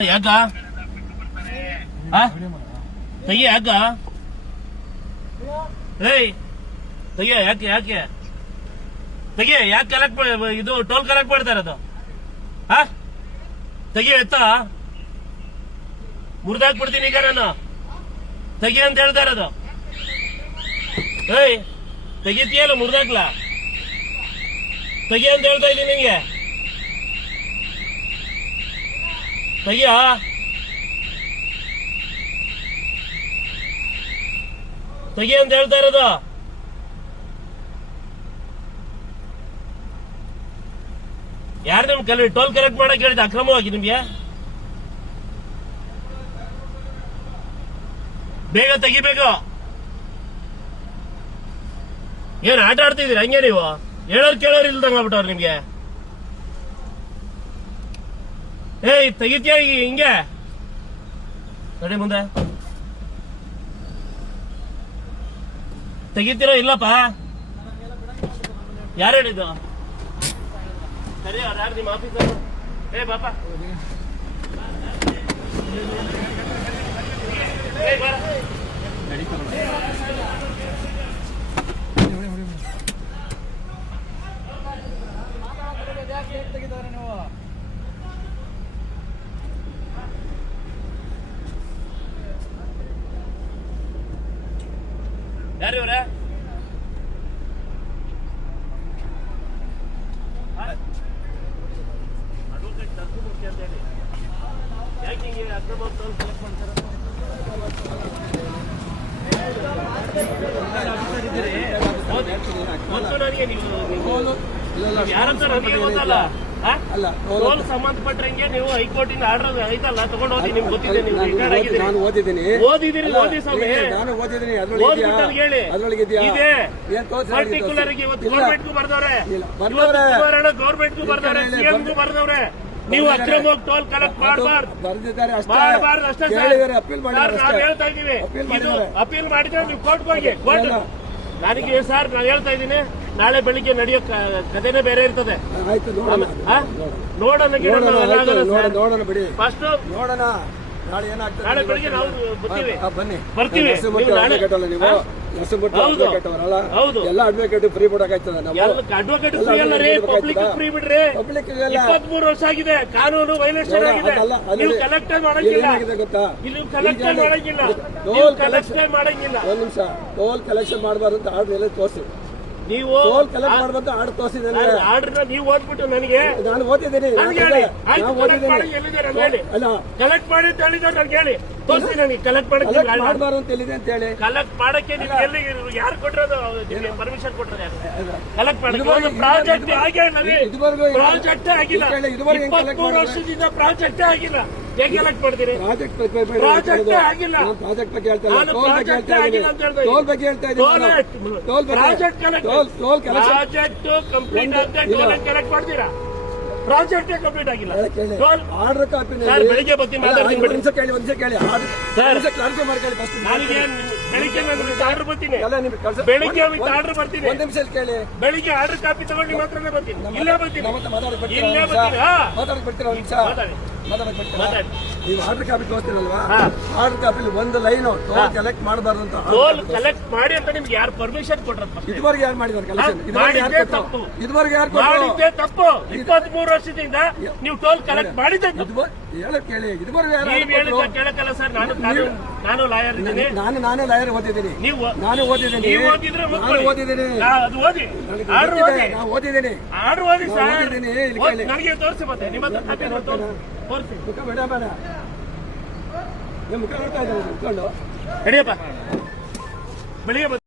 ಯಾಕ ತೆಗಿಯ ಯಾಕ ಏಯ್ ತೆಗಿಯ ಯಾಕೆ ಯಾಕೆ ತೆಗಿಯ ಯಾಕೆ ಕಲೆಕ್ಟ್ ಇದು ಟೋಲ್ ಕಲೆಕ್ಟ್ ಮಾಡ್ತಾ ಇರೋದು ತೆಗಿಯ ಎತ್ತ ಮುರಿದಾಕ್ಬಿಡ್ತೀನಿ ಈಗ ನಾನು ತೆಗಿಯ ಅಂತ ಹೇಳ್ತಾ ಇರೋದು ಏಯ್ ತೆಗಿತೀಯಲ್ಲ ಮುರಿದಾಕ್ಲಾ ತೆಗಿಯ ಅಂತ ಹೇಳ್ತಾ ಇದ್ದೀನಿ ನಿಂಗೆ ತೆಗಿಯ ತೆಗಿ ಅಂತ ಹೇಳ್ತಾ ಇರೋದು ಯಾರು ನಿಮ್ ಟೋಲ್ ಕಲೆಕ್ಟ್ ಮಾಡಕ್ ಹೇಳಿದ ಅಕ್ರಮವಾಗಿ ನಿಮ್ಗೆ ಬೇಗ ತೆಗಿಬೇಕು ಏನ್ ಆಟ ಆಡ್ತಿದ್ದೀರಿ ಹಂಗೆ ನೀವು ಹೇಳೋರ್ ಕೇಳೋರ್ ಇಲ್ದಂಗ ಆಗ್ಬಿಟ್ಟವ್ರು ನಿಮ್ಗೆ ಏಯ್ ತೆಗಿತೀಯ ಹಿಂಗೆ ನಡಿ ಮುಂದೆ ತೆಗಿತೀರೋ ಇಲ್ಲಪ್ಪ ಯಾರು ಹೇಳಿದ್ದು ಸರಿ ಅವ್ರು ಯಾರು ನಿಮ್ಮ ಆಫೀಸರ್ ಏ ಬಾಪ ಯಾರು ಇವ್ರೆ ಅಡ್ವೊಕೇಟ್ ನರಸಿಂಹಮೂರ್ತಿ ಅಂತ ಹೇಳಿ ಯಾಕೆ ಹಿಂಗೆ ಅಕ್ರಮ ಕಲೆಕ್ಟ್ ಮಾಡ್ತಾರೆ ಗೊತ್ತು ನನಗೆ ನೀವು ಯಾರಂತ ನನಗೆ ಗೊತ್ತಲ್ಲ ಟೋಲ್ ಸಂಬಂಧಪಟ್ಟಂಗೆ ನೀವು ಹೈಕೋರ್ಟ್ ಇಂದ ಆರ್ಡರ್ ಐತಲ್ಲ ತಗೊಂಡು ಹೋಗಿ ನಿಮ್ಗೆ ಗೊತ್ತಿದೆ ನೀವು ರಿಟೈರ್ಡ್ ಆಗಿದ್ದೀರಿ ಓದಿದಿರಿ ಓದಿ ಸ್ವಾಮಿ ಹೇಳಿ ಇದೆ ಪರ್ಟಿಕ್ಯುಲರ್ ಇವತ್ತು ಗೌರ್ಮೆಂಟ್ಗೂ ಬರ್ದವ್ರೆ ಗೌರ್ಮೆಂಟ್ಗೂ ಬರ್ದವ್ರೆ ಸಿಎಂಗೂ ಬರ್ದವ್ರೆ ನೀವು ಅಕ್ರಮವಾಗಿ ಟೋಲ್ ಕಲೆಕ್ಟ್ ಮಾಡಬಾರ್ದು ಅಷ್ಟೇ ನಾವು ಹೇಳ್ತಾ ಇದೀವಿ ಇದು ಅಪೀಲ್ ಮಾಡಿದ್ರೆ ನೀವು ಕೋರ್ಟ್ಗೆ ಹೋಗಿ ಕೋರ್ಟ್ ನನಗೆ ಸರ್ ನಾನು ಹೇಳ್ತಾ ಇದ್ದೀನಿ ನಾಳೆ ಬೆಳಿಗ್ಗೆ ನಡೆಯೋ ಕಥೆನೇ ಬೇರೆ ಇರ್ತದೆ ನೋಡೋಣ ಫಸ್ಟ್ ನೋಡೋಣ ನಾಳೆ ಬೆಳಿಗ್ಗೆ ನಾವು ಬರ್ತೀವಿ ಹೌದು ಎಲ್ಲ ಅಡ್ವೊಕೇಟ್ ಫ್ರೀ ಬಿಡಕಾಯ್ತದ ಅಡ್ವೊಕೇಟ್ ಫ್ರೀ ಅಲ್ಲ ರೀ ಪಬ್ಲಿಕ್ ಫ್ರೀ ಬಿಡ್ರಿ 23 ವರ್ಷ ಆಗಿದೆ ಕಾನೂನು ವೈಲೇಷನ್ ಆಗಿದೆ ನೀವು ಕಲೆಕ್ಟ್ ಮಾಡಂಗಿಲ್ಲ ಇಲ್ಲಿ ಕಲೆಕ್ಟ್ ಮಾಡಂಗಿಲ್ಲ ಒಂದ್ ನಿಮಿಷ ಟೋಲ್ ಕಲೆಕ್ಷನ್ ಮಾಡಬಾರ್ದು ಅಂತ ಆರ್ಡರ್ ಎಲ್ಲ ತೋರಿಸಿ ನೀವು ಟೋಲ್ ಕಲೆಕ್ಟ್ ಮಾಡಬಾರ್ದು ಆರ್ಡರ್ ತೋರಿಸಿದ್ದೇನೆ ಆರ್ಡರ್ ನೀವು ಓದ್ಬಿಟ್ಟು ನನಗೆ ನಾನು ಓದಿದ್ದೀನಿ ಕಲೆಕ್ಟ್ ಮಾಡಿ ಅಂತ ಹೇಳಿದ್ರೆ ನನಗೆ ಹೇಳಿ ತೋರಿಸಿ ನನಗೆ ಕಲೆಕ್ಟ್ ಮಾಡಬಾರ್ದು ಅಂತ ಹೇಳಿದೆ ಅಂತ ಹೇಳಿ ಕಲೆಕ್ಟ್ ಮಾಡಕ್ಕೆ ನಿಮ್ಗೆ ಎಲ್ಲಿ ಯಾರು ಕೊಟ್ಟಿರೋದು ಪರ್ಮಿಷನ್ ಕೊಟ್ಟರೆ ಕಲೆಕ್ಟ್ ಮಾಡಕ್ಕೆ ಪ್ರಾಜೆಕ್ಟ್ ಆಗೇ ಇಲ್ಲ ಪ್ರಾಜೆಕ್ಟ್ ಆಗಿಲ್ಲ 23 ವರ್ಷದಿಂದ ಪ್ರಾಜೆಕ್ಟ್ ಆಗಿಲ್ಲ ಹೇಗೆ ಕಲೆಕ್ಟ್ ಮಾಡ್ತೀರಿ ಪ್ರಾಜೆಕ್ಟ್ ಆಗಿಲ್ಲ ಪ್ರಾಜೆಕ್ಟ್ ಬಗ್ಗೆ ಹೇಳ್ತಾ ಪ್ರಾಜೆಕ್ಟ್ ಆಗಿಲ್ಲ ಅಂತ ಹೇಳ್ತಾ ಟೋಲ್ ಬಗ್ಗೆ ಹೇಳ್ತಾ ಇದ್ದೀನಿ ಪ್ರಾಜೆಕ್ಟ್ ಪ್ರಾಜೆಕ್ಟ್ ಕಂಪ್ಲೀಟ್ ಆದ್ರೆ ಟೋಲ್ ಕಲೆಕ್ಟ್ ಮಾಡ್ತೀರಾ ಪ್ರಾಜೆಕ್ಟ್ ಕಂಪ್ಲೀಟ್ ಆಗಿಲ್ಲ ಆರ್ಡರ್ ಕಾಪಿ ಬೆಳಿಗ್ಗೆ ಬರ್ತೀನಿ ಮಾತಾಡ್ತೀನಿ ನನಗೆ ಬೆಳಿಗ್ಗೆ ಆರ್ಡರ್ ಬರ್ತೀನಿ ಬೆಳಿಗ್ಗೆ ಆರ್ಡರ್ ಬರ್ತೀನಿ ಒಂದ್ ನಿಮಿಷ ಕೇಳಿ ಬೆಳಿಗ್ಗೆ ಆರ್ಡರ್ ಕಾಪಿ ತಗೊಂಡು ನಿಮ್ಮ ಹತ್ರನೇ ಬರ್ತೀನಿ ಇಲ್ಲೇ ಬರ್ತೀನಿ ಮಾತಾಡ್ಬಿಡ್ತೀರಾ ಒಂದ್ ನಿಮಿಷ ನೀವು ಆರ್ಡರ್ ಕಾಪಿ ತೋರಿಸ್ತೀರಲ್ವಾ ಆರ್ಡರ್ ಕಾಪಿಲಿ ಒಂದು ಲೈನ್ ಟೋಲ್ ಕಲೆಕ್ಟ್ ಮಾಡಬಾರ್ದು ಅಂತ ಟೋಲ್ ಕಲೆಕ್ಟ್ ಮಾಡಿ ಅಂತ ನಿಮ್ಗೆ ಯಾರು ಪರ್ಮಿಷನ್ ಕೊಟ್ಟರು ಇದುವರೆಗೆ ಯಾರು ಮಾಡಿದಾರೆ ಕಲೆಕ್ಷನ್ ಇದುವರೆಗೆ ಯಾರು ಮಾಡಿದ್ದೆ ತಪ್ಪು 23 ವರ್ಷದಿಂದ ನೀವು ಟೋಲ್ ಕಲೆಕ್ಟ್ ಮಾಡಿದ್ದೆ ಕೇಳಿ ಇದುವರೆಗೆ ಕೇಳಕ್ಕಲ್ಲ ಸರ್ ನಾನು ಲಾಯರ್ ಇದ್ದೀನಿ ನಾನೇ ಲಾಯರ್ ಓದಿದ್ದೀನಿ ನಾನು ಓದಿದ್ದೀನಿ ಅದು ಓದಿ ಆರ್ಡರ್ ಓದಿದ್ದೀನಿ ಆರ್ಡರ್ ಓದಿ ಸರ್ ನನಗೆ ತೋರಿಸಿ ಮತ್ತೆ ನಿಮ್ಮ ಹತ್ರ ತೋರಿಸಿ ಮುಖ ಬೇಡ ಬೇಡ ಮುಖ ನೋಡ್ತಾ ಇದ್ದೀನಿ ನಡಿಯಪ್ಪ ಬೆಳಿಗ್ಗೆ